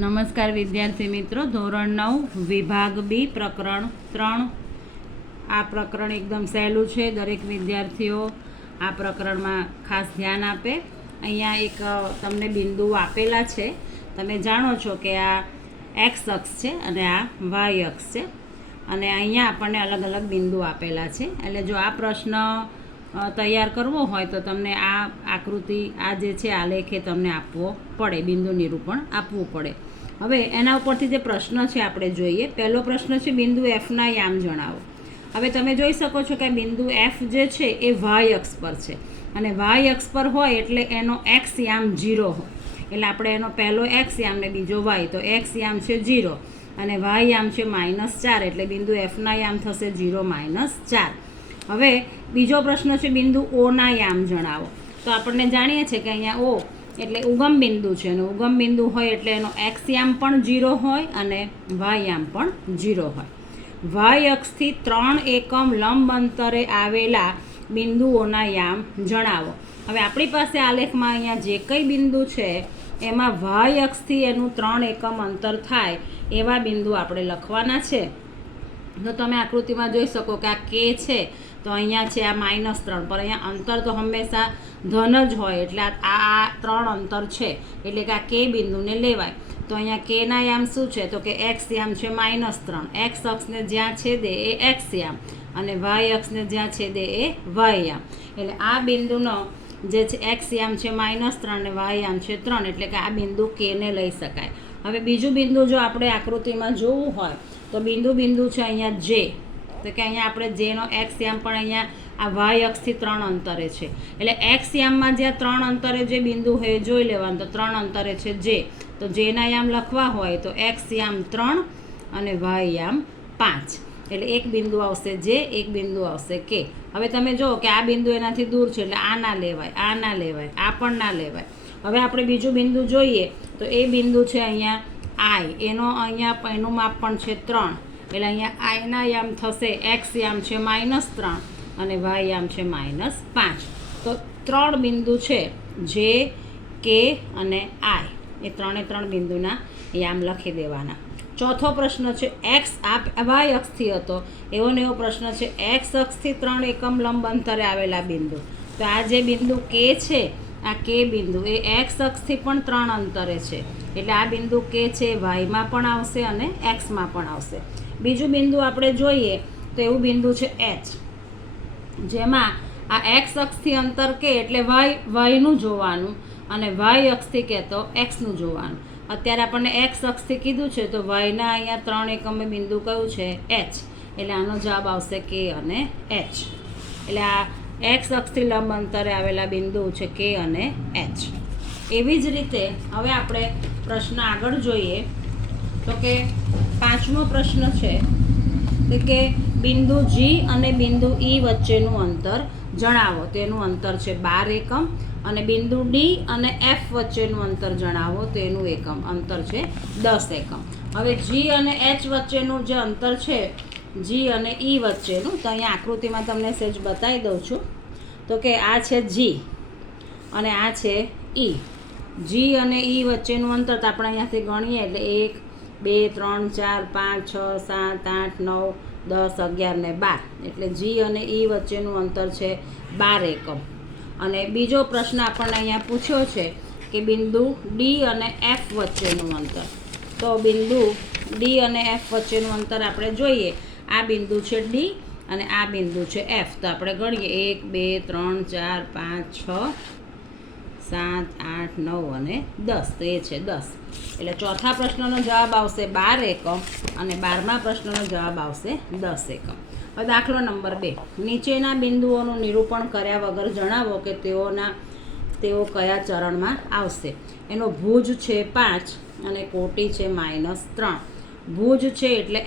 નમસ્કાર વિદ્યાર્થી મિત્રો, ધોરણ 9 વિભાગ બી પ્રકરણ 3. આ પ્રકરણ એકદમ સહેલું છે. દરેક વિદ્યાર્થીઓ આ પ્રકરણમાં ખાસ ધ્યાન આપે. અહીંયા એક તમને બિંદુ આપેલા છે. તમે જાણો છો કે આ એક્સ અક્ષ છે અને આ વાય અક્ષ છે, અને અહીંયા આપણને અલગ અલગ બિંદુ આપેલા છે. એટલે જો આ પ્રશ્ન તૈયાર કરવો હોય તો તમને આ આકૃતિ, આ જે છે આલેખ એ તમને આપવો પડે, બિંદુ નિરૂપણ આપવું પડે. હવે એના ઉપરથી જે પ્રશ્ન છે આપણે જોઈએ. પહેલો પ્રશ્ન છે, બિંદુ એફના યામ જણાવો. હવે તમે જોઈ શકો છો કે બિંદુ એફ જે છે એ વાય અક્ષ પર છે, અને વાય અક્ષ પર હોય એટલે એનો એક્સ યામ 0 હોય. એટલે આપણે એનો પહેલો એક્સ યામ ને બીજો વાય, તો એક્સ યામ છે 0 અને વાય યામ છે -4, એટલે બિંદુ એફના યામ થશે 0 -4. હવે બીજો પ્રશ્ન છે, બિંદુ ઓના યામ જણાવો. તો આપણને જાણીએ છીએ કે અહીંયા ઓ એટલે ઉગમ બિંદુ છે, અને ઉગમ બિંદુ હોય એટલે એનો એક્સ યામ પણ 0 હોય અને વાય યામ પણ 0 હોય. વાય અક્ષથી 3 એકમ લંબ અંતરે આવેલા બિંદુઓના યામ જણાવો. હવે આપણી પાસે આલેખમાં અહીંયા જે કંઈ બિંદુ છે એમાં વાય અક્ષથી એનું 3 એકમ અંતર થાય એવા બિંદુ આપણે લખવાના છે. તો તમે આકૃતિમાં જોઈ શકો કે આ કે છે, તો અહીંયા છે આ -3, પર અહીંયા અંતર તો હંમેશા ધન જ હોય, એટલે આ 3 અંતર છે, એટલે કે આ કે બિંદુને લેવાય. તો અહીંયા કેના યામ શું છે, તો કે એક્સ યામ છે -3. એક્સ અક્ષને જ્યાં છેદે એ એક્સ યામ, અને વાય અક્ષને જ્યાં છેદે એ વાય યામ. એટલે આ બિંદુનો જે છે એક્સ યામ છે -3 અને વાય યામ છે 3, એટલે કે આ બિંદુ કેને લઈ શકાય. હવે બીજું બિંદુ જો આપણે આકૃતિમાં જોવું હોય તો બિંદુ છે અહીંયા જે, તો કે અહીંયા આપણે જેનો એક્સ યામ પણ અહીંયા આ વાય અક્ષથી 3 અંતરે છે. એટલે એક્સ યામમાં જ્યાં 3 અંતરે જે બિંદુ હોય એ જોઈ લેવાનું. તો 3 અંતરે છે જે, તો જેના યામ લખવા હોય તો એક્સ યામ 3 અને વાય યામ 5. એટલે એક બિંદુ આવશે જે, એક બિંદુ આવશે કે. હવે તમે જુઓ કે આ બિંદુ એનાથી દૂર છે, એટલે આ ના લેવાય, આ ના લેવાય, આ પણ ના લેવાય. હવે આપણે બીજું બિંદુ જોઈએ તો એ બિંદુ છે અહીંયા આઈ. એનું માપ પણ છે 3, એટલે અહીંયા આઈના યામ થશે એક્સ યામ છે -3 અને વાય યામ છે -5. તો 3 બિંદુ છે જે, કે અને આઈ, એ 3 બિંદુના યામ લખી દેવાના. ચોથો પ્રશ્ન છે, એક્સ વાય અક્ષથી હતો એવો ને એવો પ્રશ્ન છે, એક્સ અક્ષથી 3 એકમ લંબ અંતરે આવેલા બિંદુ. તો આ જે બિંદુ કે છે, આ કે બિંદુ એ એક્સ અક્ષથી પણ 3 અંતરે છે, એટલે આ બિંદુ કે છે વાયમાં પણ આવશે અને એક્સમાં પણ આવશે. બીજું બિંદુ આપણે જોઈએ તો એવું બિંદુ છે એચ, જેમાં આ એક્સ અક્ષથી અંતર કે એટલે વાયનું જોવાનું, અને વાય અક્ષથી કે તો એક્સનું જોવાનું. અત્યારે આપણને એક્સ અક્ષથી કીધું છે, તો વાયના અહીંયા 3 એકમે બિંદુ કયું છે એચ, એટલે આનો જવાબ આવશે કે અને એચ. એટલે આ એક્સ અક્ષથી લંબ અંતરે આવેલા બિંદુ છે કે અને એચ. એવી જ રીતે હવે આપણે પ્રશ્ન આગળ જોઈએ તો કે 5મો પ્રશ્ન છે કે બિંદુ જી અને બિંદુ ઈ વચ્ચેનું અંતર જણાવો. તેનું અંતર છે 12 એકમ, અને બિંદુ ડી અને એફ વચ્ચેનું અંતર જણાવો. તેનું અંતર છે 10 એકમ. હવે જી અને એચ વચ્ચેનું જે અંતર છે, જી અને ઈ વચ્ચેનું, તો અહીંયા આકૃતિમાં તમને સહેજ બતાવી દઉં છું. તો કે આ છે જી અને આ છે ઈ. જી અને ઈ વચ્ચેનું અંતર તો આપણે અહીંયાથી ગણીએ એટલે 1 2 3 4 5 6 7 8 9 10 11 ને 12, એટલે જી અને ઈ વચ્ચેનું અંતર છે 12 એકમ. અને બીજો પ્રશ્ન આપણને અહીંયા પૂછ્યો છે કે બિંદુ ડી અને એફ વચ્ચેનું અંતર. તો બિંદુ ડી અને એફ વચ્ચેનું અંતર આપણે જોઈએ. આ બિંદુ છે ડી અને આ બિંદુ છે એફ. તો આપણે ગણીએ 1 2 3 4 5 6 7 8 9 અને 10, તો એ છે 10. એટલે ચોથા પ્રશ્નનો જવાબ આવશે 12 એકમ અને 12મા પ્રશ્નનો જવાબ આવશે 10 એકમ. હવે દાખલો નંબર 2, નીચેના બિંદુઓનું નિરૂપણ કર્યા વગર જણાવો કે તેઓ કયા ચરણમાં આવશે. એનો ભુજ છે 5 અને કોટી છે -3. ભુજ છે એટલે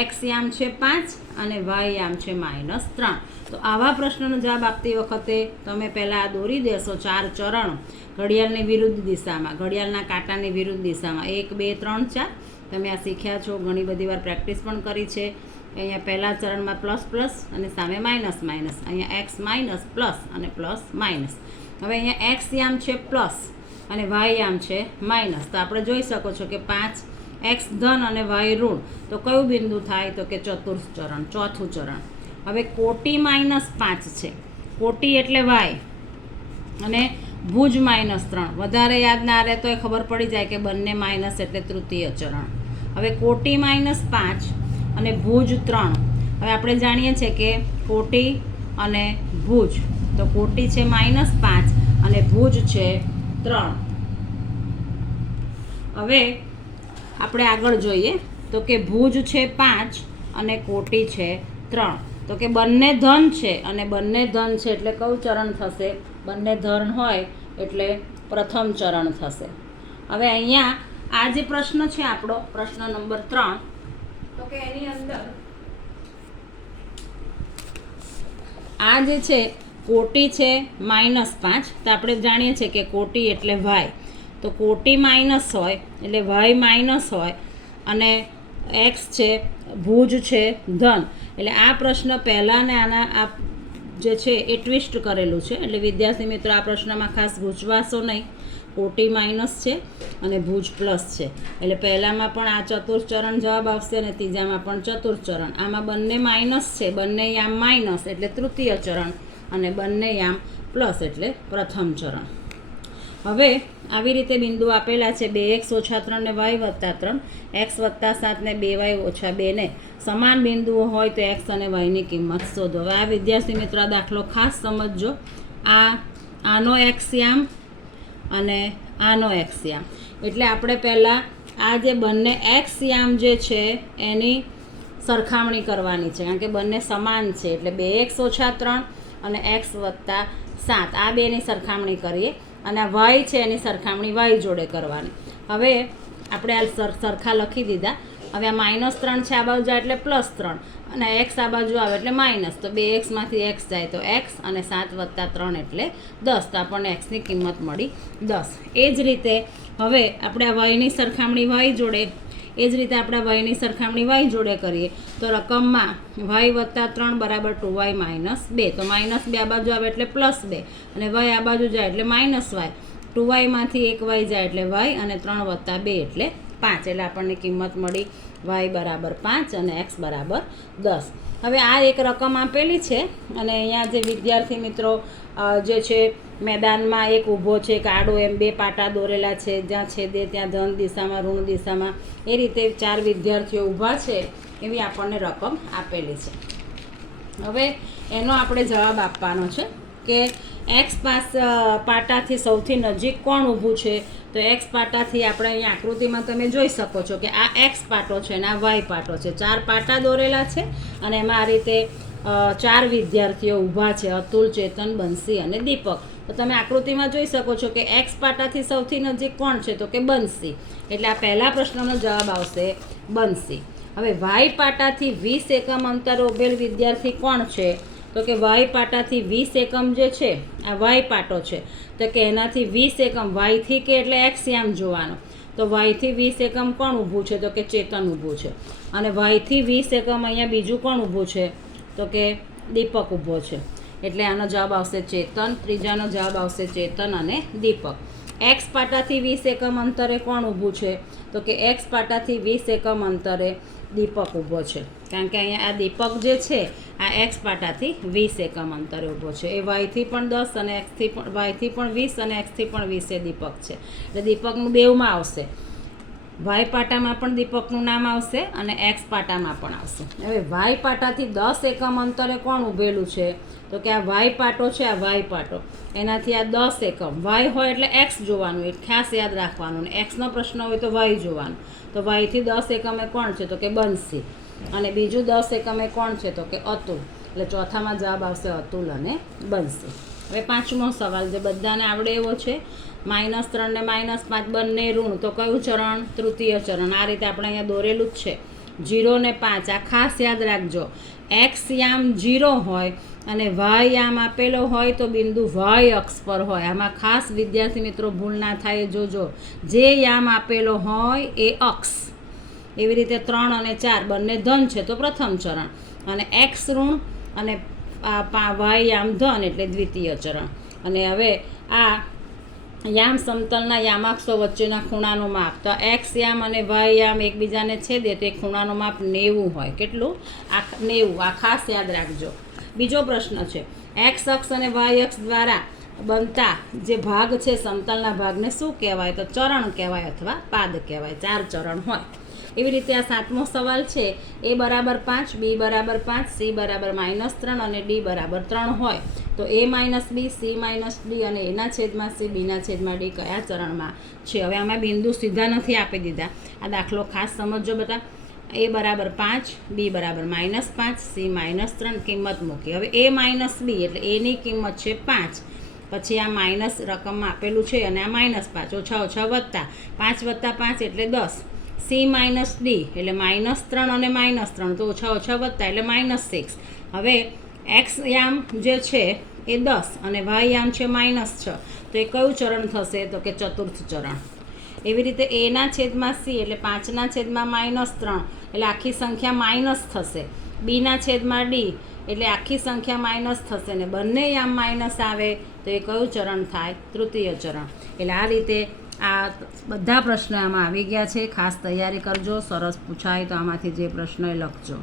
એક્સ યામ છે 5 અને વાય યામ છે -3. તો આવા પ્રશ્નનો જવાબ આપતી વખતે તમે પહેલાં દોરી દેશો 4 ચરણ ઘડિયાળની વિરુદ્ધ દિશામાં, ઘડિયાળના કાંટાની વિરુદ્ધ દિશામાં. 1 2 3 4 તમે આ શીખ્યા છો, ઘણી બધી વાર પ્રેક્ટિસ પણ કરી છે. અહીંયા પહેલા ચરણમાં પ્લસ અને સામે માઇનસ, અહીંયા એક્સ માઇનસ પ્લસ અને પ્લસ માઇનસ. હવે અહીંયા એક્સ યામ છે પ્લસ, અને વાય યામ છે માઇનસ. તો આપણે જોઈ શકો છો કે 5x ધન અને વાય ઋણ. તો કયું બિંદુ થાય? તો કે ચતુર્થ ચરણ, ચોથું ચરણ. હવે કોટી -5 છે. કોટી એટલે વાય અને ભુજ -3. વધારે યાદ ના રહે તો એ ખબર પડી જાય કે બંને માઇનસ એટલે તૃતીય ચરણ. હવે કોટી -5 અને ભુજ 3. હવે આપણે જાણીએ છીએ કે કોટી અને ભુજ, તો કોટી છે -5 અને ભુજ છે 3. હવે આપણે આગળ જોઈએ તો કે ભુજ છે 5 અને કોટી છે 3. તો કે બંને ધન છે અને બંને ધન છે એટલે કયું ચરણ થશે? બંને ધન હોય એટલે પ્રથમ ચરણ થશે. હવે અહીંયા આ જે પ્રશ્ન છે આપણો પ્રશ્ન નંબર 3, તો કે એની અંદર આ જે છે કોટી છે -5. તો આપણે જાણીએ છીએ કે કોટી એટલે વાય. તો કોટી માઇનસ હોય એટલે વાય માઇનસ હોય અને એક્સ છે ભુજ છે ધન. એટલે આ પ્રશ્ન પહેલાં ને આના આ જે છે એ ટ્વિસ્ટ કરેલું છે. એટલે વિદ્યાર્થી મિત્રો આ પ્રશ્નમાં ખાસ ગૂંચવાશો નહીં. કોટી માઇનસ છે અને ભુજ પ્લસ છે. એટલે પહેલામાં પણ આ ચતુર્થ ચરણ જવાબ આવશે અને ત્રીજામાં પણ ચતુર્થ ચરણ. આમાં બંને માઇનસ છે, બંને યામ માઇનસ એટલે તૃતીય ચરણ અને બંને યામ પ્લસ એટલે પ્રથમ ચરણ. હવે આવી રીતે બિંદુ આપેલા છે 2x - 3 ને y + 3, x + 7 ને 2y - 2 ને સમાન બિંદુઓ હોય તો x અને yની કિંમત શોધો. હવે આ વિદ્યાર્થી મિત્રો આ દાખલો ખાસ સમજજો. આનો x યામ અને આનો x યામ. એટલે આપણે પહેલાં આ જે બંને x યામ જે છે એની સરખામણી કરવાની છે, કારણ કે બંને સમાન છે. એટલે 2x - 3 અને x + 7 આ બેની સરખામણી કરીએ અને આ y છે એની સરખામણી y જોડે કરવાની. હવે આપણે આ સરખા લખી દીધા. હવે આ -3 છે આ બાજુ જાય એટલે +3 અને x આ બાજુ આવે એટલે માઇનસ. તો 2x માંથી x જાય તો x અને 7 + 3 એટલે 10. તો આપણને x ની કિંમત મળી 10. એ જ રીતે હવે આપણે આ yની સરખામણી y જોડે, એ જ રીતે આપણે yની સરખામણી y જોડે કરીએ તો રકમમાં y + 3 = 2y - 2. તો -2 આ બાજુ આવે એટલે +2 અને y આ બાજુ જાય એટલે -y. 2y માંથી 1y જાય એટલે y અને 3 + 2 એટલે 5. એટલે આપણને કિંમત મળી y = 5 અને x = 10. હવે આ એક રકમ આપેલી છે અને અહીંયા જે વિદ્યાર્થી મિત્રો જે છે મેદાનમાં એક ઊભો છે, એક આડો, એમ 2 પાટા દોરેલા છે, જ્યાં છેદે ત્યાં ધન દિશામાં ઋણ દિશામાં, એ રીતે 4 વિદ્યાર્થીઓ ઊભા છે એવી આપણને રકમ આપેલી છે. હવે એનો આપણે જવાબ આપવાનો છે કે x પાટાથી સૌથી નજીક કોણ ઊભું છે? તો x પાટાથી આપણે અહીંયા આકૃતિમાં તમે જોઈ શકો છો કે આ x પાટો છે અને આ y પાટો છે. 4 પાટા દોરેલા છે અને એમાં આ રીતે 4 વિદ્યાર્થીઓ ઊભા છે: અતુલ, ચેતન, બંસી અને દીપક. તો તમે આકૃતિમાં જોઈ શકો છો કે x પાટાથી સૌથી નજીક કોણ છે? તો કે બંસી. એટલે આ પહેલા પ્રશ્નનો જવાબ આવશે બંસી. હવે y પાટાથી 20 એકમ અંતરે ઊભેલ વિદ્યાર્થી કોણ છે? તો કે y પાટાથી 20 એકમ જે છે આ y પાટો છે, તો કે એનાથી 20 એકમ y થી કે એટલે x યામ જોવાનો. તો y થી 20 એકમ કોણ ઊભું છે? તો કે ચેતન ઊભું છે. અને y થી 20 એકમ અહીંયા બીજું કોણ ઊભું છે? તો કે દીપક ઊભો છે. એટલે આનો જવાબ આવશે ચેતન. ત્રીજાનો જવાબ આવશે ચેતન અને દીપક. x પાટાથી 20 એકમ અંતરે કોણ ઊભું છે? તો કે x પાટાથી 20 એકમ અંતરે દીપક ઊભો છે, કારણ કે અહીંયા આ દીપક જે છે આ x પાટાથી 20 એકમ અંતરે ઊભો છે. એ yથી પણ 10 અને xથી પણ yથી પણ 20 અને xથી પણ 20 એ દીપક છે. એટલે દીપકનું બેવમાં આવશે. y પાટામાં પણ દીપકનું નામ આવશે અને x પાટામાં પણ આવશે. હવે y પાટાથી 10 એકમ અંતરે કોણ ઊભેલું છે? તો કે આ y પાટો છે, આ y પાટો, એનાથી આ 10 એકમ. y હોય એટલે x જોવાનું, એ ખાસ યાદ રાખવાનું. અને xનો પ્રશ્ન હોય તો y જોવાનું. તો y થી 10 એકમે કોણ છે? તો કે બંસી. અને બીજું 10 એકમે કોણ છે? તો કે અતુલ. એટલે ચોથામાં જવાબ આવશે અતુલ અને બંસી. હવે પાંચમો સવાલ જે બધાને આવડે એવો છે. -3 ને -5 બંને ઋણ, તો કયું ચરણ? તૃતીય ચરણ. આ રીતે આપણે અહીંયા દોરેલું જ છે. 0 ને 5 આ ખાસ યાદ રાખજો. x યામ 0 હોય અને y યામ આપેલો હોય તો બિંદુ y અક્ષ પર હોય. આમાં ખાસ વિદ્યાર્થી મિત્રો ભૂલ ના થાય જોજો. જે યામ આપેલો હોય એ અક્ષ. એવી રીતે 3 અને 4 બંને ધન છે તો પ્રથમ ચરણ, અને x ઋણ અને y યામ ધન એટલે દ્વિતીય ચરણ. અને હવે આ યામ સમતલના યામાક્ષો વચ્ચેના ખૂણાનું માપ. તો એક્સ યામ અને વાય યામ એકબીજાને છેદે તો એ ખૂણાનું માપ 90 હોય. કેટલું? 90. આ ખાસ યાદ રાખજો. બીજો પ્રશ્ન છે, એક્સ અક્ષ અને વાય અક્ષ દ્વારા બનતા જે ભાગ છે સમતલના ભાગને શું કહેવાય? તો ચરણ કહેવાય અથવા પાદ કહેવાય. 4 ચરણ હોય. એવી રીતે આ 7મો સવાલ છે, a બરાબર 5, b બરાબર 5, c બરાબર -3 અને d બરાબર 3 હોય તો a minus B, c minus D અને એના છેદમાં c, બીના છેદમાં ડી કયા ચરણમાં છે? હવે આમાં બિંદુ સીધા નથી આપી દીધા. આ દાખલો ખાસ સમજજો બધા. a બરાબર 5, b બરાબર -5, c -3 કિંમત મૂકી. હવે a માઇનસ બી એટલે એની કિંમત છે 5, પછી આ માઇનસ રકમમાં આપેલું છે અને આ -5, ઓછા ઓછા વત્તા, 5 + 5 એટલે 10. c માઇનસ ડી એટલે -3 અને -3 તો ઓછા ઓછા વત્તા એટલે -6. હવે એક્સ યામ જે છે એ 10 અને વાય યામ છે -6, તો એ કયું ચરણ થશે? તો કે ચતુર્થ ચરણ. એવી રીતે એના છેદમાં c એટલે 5ના છેદમાં -3 એટલે આખી સંખ્યા માઇનસ થશે. બીના છેદમાં ડી એટલે આખી સંખ્યા માઇનસ થશે ને બંને યામ માઇનસ આવે તો એ કયું ચરણ થાય? તૃતીય ચરણ. એટલે આ રીતે આ બધા પ્રશ્નો આમાં આવી ગયા છે. ખાસ તૈયારી કરજો. સરસ પૂછાય તો આમાંથી જે પ્રશ્નો એ લખજો.